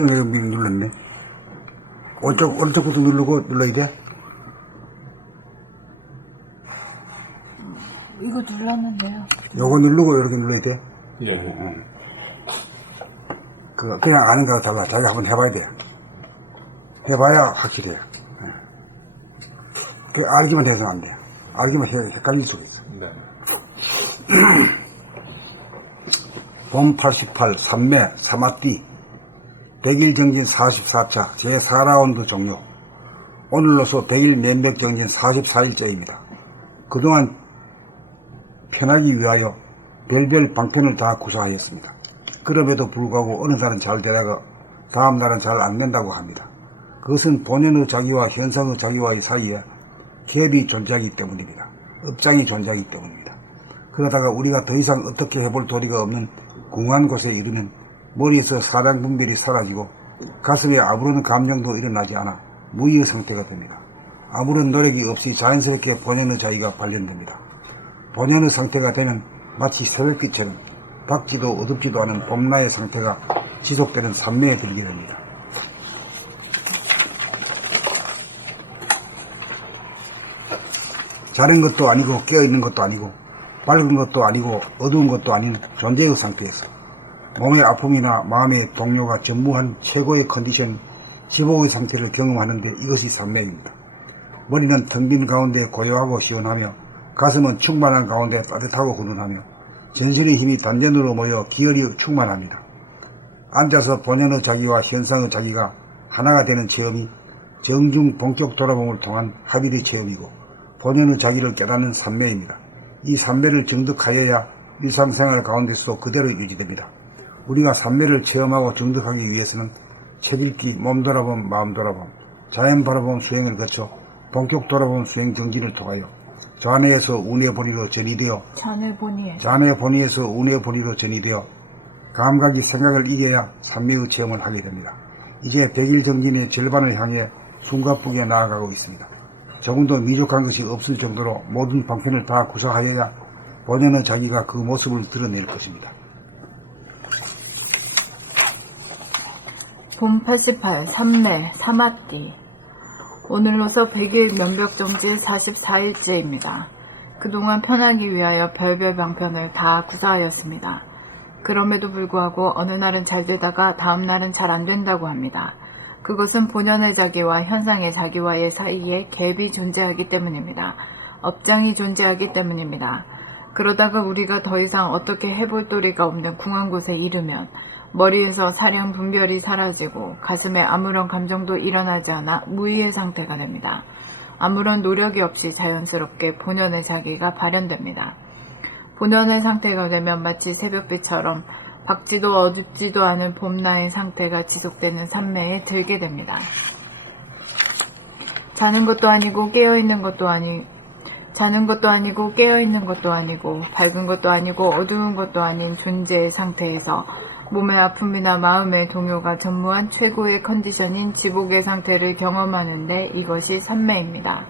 눌렀네. 오른쪽부터 눌러야 돼? 이거 눌렀는데요. 요거 누르고 이렇게 눌러야 돼? 예. 그냥 아는 거 달라. 자기 한번 해봐야 돼. 해봐야 확실해요. 알기만 해서는 안 돼. 알기만 해서 헷갈릴 수가 있어. 네. 봄 88, 삼매, 사마띠, 100일 정진 44차, 제4라운드 종료. 오늘로서 100일 면벽 정진 44일째입니다. 그동안 편하기 위하여 별별 방편을 다 구사하였습니다. 그럼에도 불구하고 어느 날은 잘 되다가 다음 날은 잘 안 된다고 합니다. 그것은 본연의 자기와 현상의 자기와의 사이에 갭이 존재하기 때문입니다. 업장이 존재하기 때문입니다. 그러다가 우리가 더 이상 어떻게 해볼 도리가 없는 궁한 곳에 이르면 머리에서 사량 분별이 사라지고 가슴에 아무런 감정도 일어나지 않아 무의의 상태가 됩니다. 아무런 노력이 없이 자연스럽게 본연의 자기가 발현됩니다. 본연의 상태가 되면 마치 새벽빛처럼 밝지도 어둡지도 않은 봄나의 상태가 지속되는 삼매에 들게 됩니다. 자는 것도 아니고 깨어있는 것도 아니고 밝은 것도 아니고 어두운 것도 아닌 존재의 상태에서 몸의 아픔이나 마음의 동요가 전무한 최고의 컨디션 지복의 상태를 경험하는데 이것이 삼매입니다. 머리는 텅 빈 가운데 고요하고 시원하며 가슴은 충만한 가운데 따뜻하고 훈훈하며 전신의 힘이 단전으로 모여 기혈이 충만합니다. 앉아서 본연의 자기와 현상의 자기가 하나가 되는 체험이 정중 본격 돌아봄을 통한 합의의 체험이고 본연의 자기를 깨닫는 삼매입니다. 이 삼매를 정득하여야 일상생활 가운데서 그대로 유지됩니다. 우리가 삼매를 체험하고 정득하기 위해서는 책 읽기, 몸 돌아봄, 마음 돌아봄, 자연 바라봄 수행을 거쳐 본격 돌아봄 수행 정진을 통하여 좌뇌에서 우뇌 본위로 전이되어 좌뇌 본위에서 우뇌 본위로 전이되어 감각이 생각을 이겨야 삼매의 체험을 하게 됩니다. 이제 100일 정진의 절반을 향해 숨가쁘게 나아가고 있습니다. 조금도 미족한 것이 없을 정도로 모든 방편을 다 구사하여야 본연의 자기가 그 모습을 드러낼 것입니다. 봄 88, 삼매, 사마띠. 오늘로서 100일 면벽 정진 44일째입니다. 그동안 편하기 위하여 별별 방편을 다 구사하였습니다. 그럼에도 불구하고 어느 날은 잘 되다가 다음 날은 잘 안 된다고 합니다. 그것은 본연의 자기와 현상의 자기와의 사이에 갭이 존재하기 때문입니다. 업장이 존재하기 때문입니다. 그러다가 우리가 더 이상 어떻게 해볼 도리가 없는 궁한 곳에 이르면 머리에서 사량 분별이 사라지고 가슴에 아무런 감정도 일어나지 않아 무의의 상태가 됩니다. 아무런 노력이 없이 자연스럽게 본연의 자기가 발현됩니다. 본연의 상태가 되면 마치 새벽빛처럼 밝지도 어둡지도 않은 봄나의 상태가 지속되는 삼매에 들게 됩니다. 자는 것도 아니고 깨어있는 것도 아니고 밝은 것도 아니고 어두운 것도 아닌 존재의 상태에서 몸의 아픔이나 마음의 동요가 전무한 최고의 컨디션인 지복의 상태를 경험하는데 이것이 삼매입니다.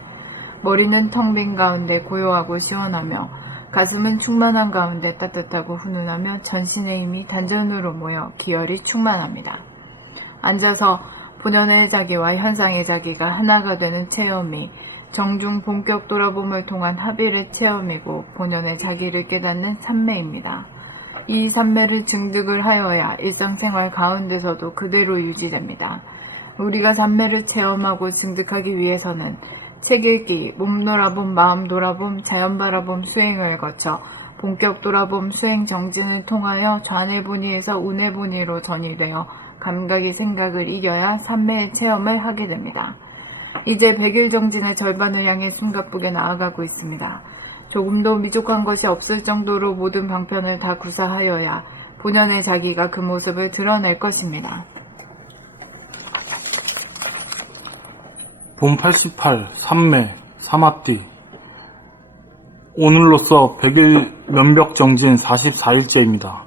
머리는 텅 빈 가운데 고요하고 시원하며 가슴은 충만한 가운데 따뜻하고 훈훈하며 전신의 힘이 단전으로 모여 기혈이 충만합니다. 앉아서 본연의 자기와 현상의 자기가 하나가 되는 체험이 정중 본격 돌아봄을 통한 합의의 체험이고 본연의 자기를 깨닫는 삼매입니다. 이 삼매를 증득을 하여야 일상생활 가운데서도 그대로 유지됩니다. 우리가 삼매를 체험하고 증득하기 위해서는 책 읽기, 몸 돌아봄, 마음 돌아봄, 자연 바라봄 수행을 거쳐 본격 돌아봄 수행 정진을 통하여 좌뇌 본위에서 우뇌 본위로 전이되어 감각이 생각을 이겨야 삼매의 체험을 하게 됩니다. 이제 100일 정진의 절반을 향해 숨가쁘게 나아가고 있습니다. 조금도 미족한 것이 없을 정도로 모든 방편을 다 구사하여야 본연의 자기가 그 모습을 드러낼 것입니다. 봄 88, 삼매, 사마띠. 오늘로서 100일 면벽 정진 44일째입니다.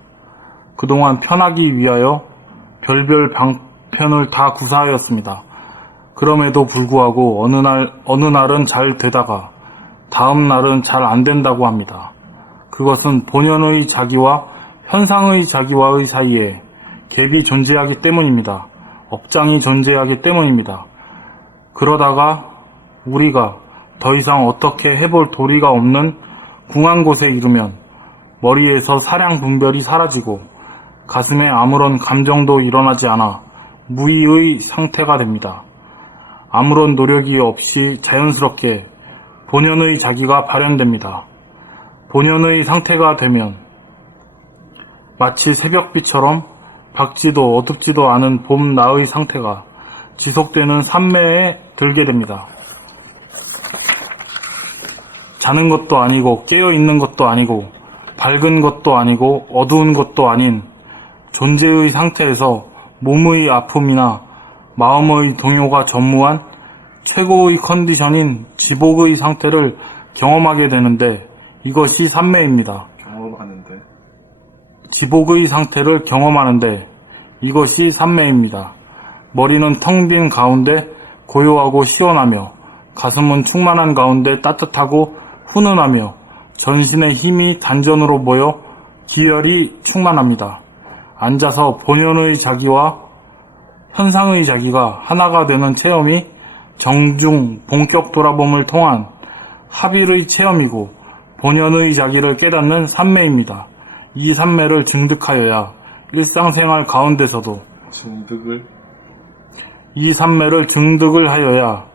그동안 편하기 위하여 별별 방편을 다 구사하였습니다. 그럼에도 불구하고 어느 날은 잘 되다가 다음 날은 잘 안 된다고 합니다. 그것은 본연의 자기와 현상의 자기와의 사이에 갭이 존재하기 때문입니다. 업장이 존재하기 때문입니다. 그러다가 우리가 더 이상 어떻게 해볼 도리가 없는 궁한 곳에 이르면 머리에서 사량 분별이 사라지고 가슴에 아무런 감정도 일어나지 않아 무의의 상태가 됩니다. 아무런 노력이 없이 자연스럽게 본연의 자기가 발현됩니다. 본연의 상태가 되면 마치 새벽비처럼 밝지도 어둡지도 않은 봄나의 상태가 지속되는 산매에 들게 됩니다. 자는 것도 아니고 깨어있는 것도 아니고 밝은 것도 아니고 어두운 것도 아닌 존재의 상태에서 몸의 아픔이나 마음의 동요가 전무한 최고의 컨디션인 지복의 상태를 경험하게 되는데 이것이 산매입니다. 경험하는데 지복의 상태를 경험하는데 이것이 산매입니다. 머리는 텅 빈 가운데 고요하고 시원하며 가슴은 충만한 가운데 따뜻하고 훈훈하며 전신의 힘이 단전으로 모여 기혈이 충만합니다. 앉아서 본연의 자기와 현상의 자기가 하나가 되는 체험이 정중 본격 돌아봄을 통한 합일의 체험이고 본연의 자기를 깨닫는 산매입니다. 이 산매를 증득하여야 일상생활 가운데서도 이 산매를 증득을 하여야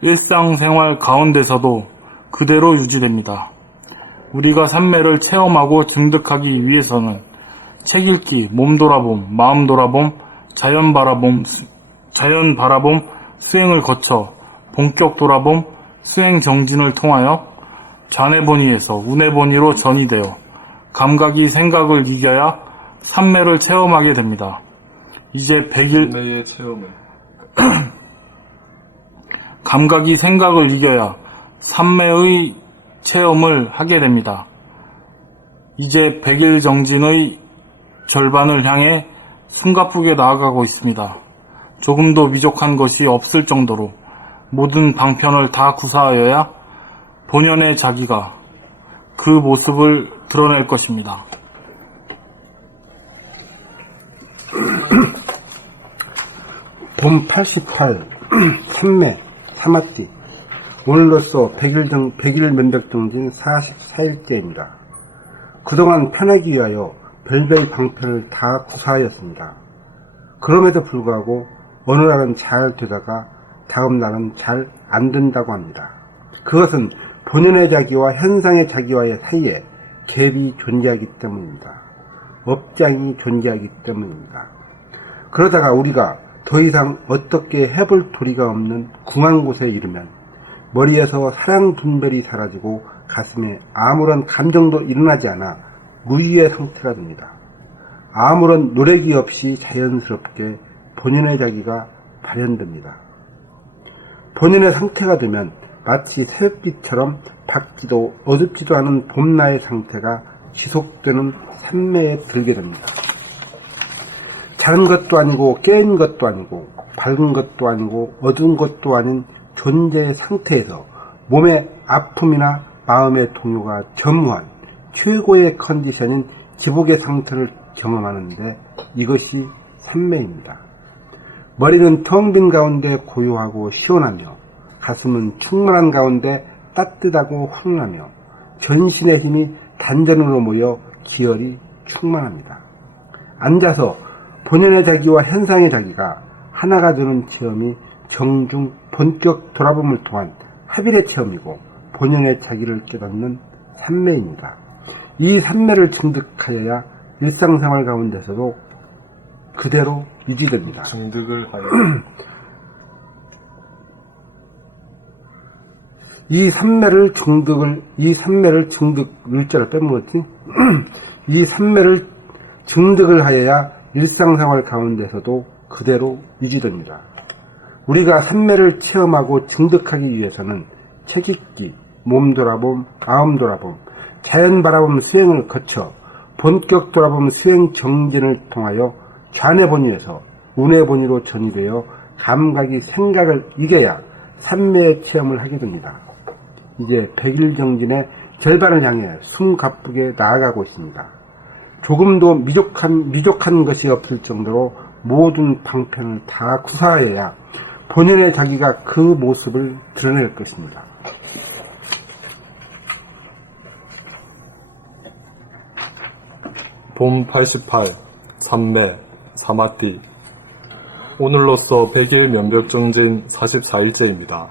일상생활 가운데서도 그대로 유지됩니다. 우리가 산매를 체험하고 증득하기 위해서는 책 읽기, 몸 돌아봄, 마음 돌아봄, 자연 바라봄, 수행을 거쳐 본격 돌아봄, 수행 정진을 통하여 좌뇌본의에서 우뇌본의로 전이되어 감각이 생각을 이겨야 산매를 체험하게 됩니다. 이제 100일 내의 체험을 감각이 생각을 이겨야 산매의 체험을 하게 됩니다. 이제 100일 정진의 절반을 향해 숨가쁘게 나아가고 있습니다. 조금도 미족한 것이 없을 정도로 모든 방편을 다 구사하여야 본연의 자기가 그 모습을 드러낼 것입니다. 봄 88, 산매, 사마띠. 오늘로써 100일 면벽 정진 44일째입니다. 그동안 편하기 위하여 별별 방편을 다 구사하였습니다. 그럼에도 불구하고 어느 날은 잘 되다가 다음 날은 잘 안 된다고 합니다. 그것은 본연의 자기와 현상의 자기와의 사이에 갭이 존재하기 때문입니다. 업장이 존재하기 때문입니다. 그러다가 우리가 더 이상 어떻게 해볼 도리가 없는 궁한 곳에 이르면 머리에서 사랑 분별이 사라지고 가슴에 아무런 감정도 일어나지 않아 무의의 상태가 됩니다. 아무런 노력이 없이 자연스럽게 본연의 자기가 발현됩니다. 본연의 상태가 되면 마치 새벽빛처럼 밝지도 어둡지도 않은 봄나의 상태가 지속되는 산매에 들게 됩니다. 자는 것도 아니고 깨인 것도 아니고 밝은 것도 아니고 어두운 것도 아닌 존재의 상태에서 몸의 아픔이나 마음의 동요가 전무한 최고의 컨디션인 지복의 상태를 경험하는데 이것이 산매입니다. 머리는 텅 빈 가운데 고요하고 시원하며 가슴은 충만한 가운데 따뜻하고 훈훈하며 전신의 힘이 단전으로 모여 기혈이 충만합니다. 앉아서 본연의 자기와 현상의 자기가 하나가 되는 체험이 정중 본격 돌아봄을 통한 합일의 체험이고 본연의 자기를 깨닫는 산매입니다. 이 산매를 증득하여야 일상생활 가운데서도 그대로 유지됩니다. 증득을 하여 이 산매를 증득을 하여야 일상생활 가운데서도 그대로 유지됩니다. 우리가 산매를 체험하고 증득하기 위해서는 책 읽기, 몸 돌아봄, 마음 돌아봄, 자연 바라봄 수행을 거쳐 본격 돌아봄 수행 정진을 통하여 좌뇌본의에서 우뇌본의로 전이되어 감각이 생각을 이겨야 산매의 체험을 하게 됩니다. 이제 100일 정진의 절반을 향해 숨가쁘게 나아가고 있습니다. 조금도 미족한 것이 없을 정도로 모든 방편을 다 구사하여야 본연의 자기가 그 모습을 드러낼 것입니다. 봄 88, 삼매, 사마띠. 오늘로써 100일 면벽정진 44일째입니다.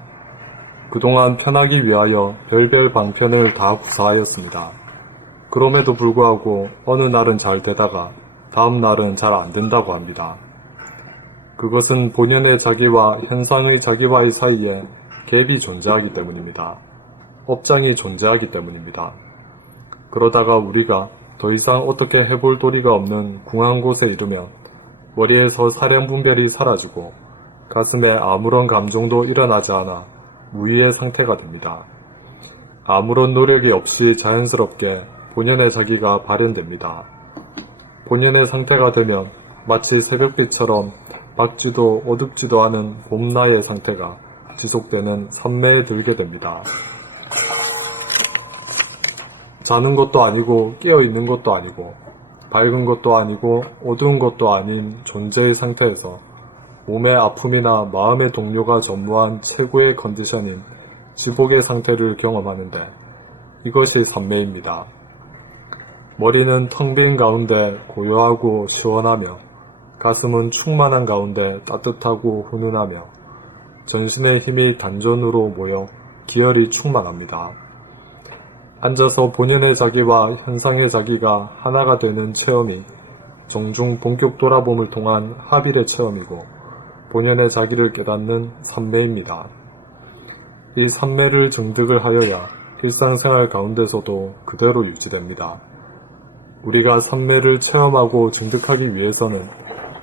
그동안 편하기 위하여 별별 방편을 다 구사하였습니다. 그럼에도 불구하고 어느 날은 잘 되다가 다음 날은 잘 안 된다고 합니다. 그것은 본연의 자기와 현상의 자기와의 사이에 갭이 존재하기 때문입니다. 업장이 존재하기 때문입니다. 그러다가 우리가 더 이상 어떻게 해볼 도리가 없는 궁한 곳에 이르면 머리에서 사량 분별이 사라지고 가슴에 아무런 감정도 일어나지 않아 무의의 상태가 됩니다. 아무런 노력이 없이 자연스럽게 본연의 자기가 발현됩니다. 본연의 상태가 되면 마치 새벽빛처럼 밝지도 어둡지도 않은 봄나의 상태가 지속되는 삼매에 들게 됩니다. 자는 것도 아니고 깨어있는 것도 아니고 밝은 것도 아니고 어두운 것도 아닌 존재의 상태에서 몸의 아픔이나 마음의 동요가 전무한 최고의 컨디션인 지복의 상태를 경험하는데 이것이 삼매입니다. 머리는 텅 빈 가운데 고요하고 시원하며 가슴은 충만한 가운데 따뜻하고 훈훈하며 전신의 힘이 단전으로 모여 기혈이 충만합니다. 앉아서 본연의 자기와 현상의 자기가 하나가 되는 체험이 정중 본격 돌아봄을 통한 합일의 체험이고 본연의 자기를 깨닫는 삼매입니다. 이 삼매를 정득을 하여야 일상생활 가운데서도 그대로 유지됩니다. 우리가 삼매를 체험하고 정득하기 위해서는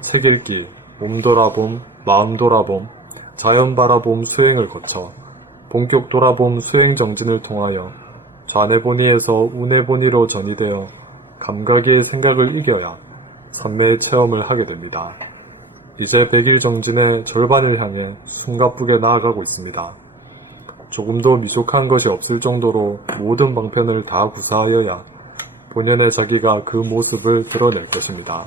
책 읽기, 몸 돌아봄, 마음 돌아봄, 자연 바라봄 수행을 거쳐 본격 돌아봄 수행 정진을 통하여 좌뇌본의에서 우뇌본의로 전이되어 감각의 생각을 이겨야 삼매의 체험을 하게 됩니다. 이제 100일 정진의 절반을 향해 숨가쁘게 나아가고 있습니다. 조금도 미족한 것이 없을 정도로 모든 방편을 다 구사하여야 본연의 자기가 그 모습을 드러낼 것입니다.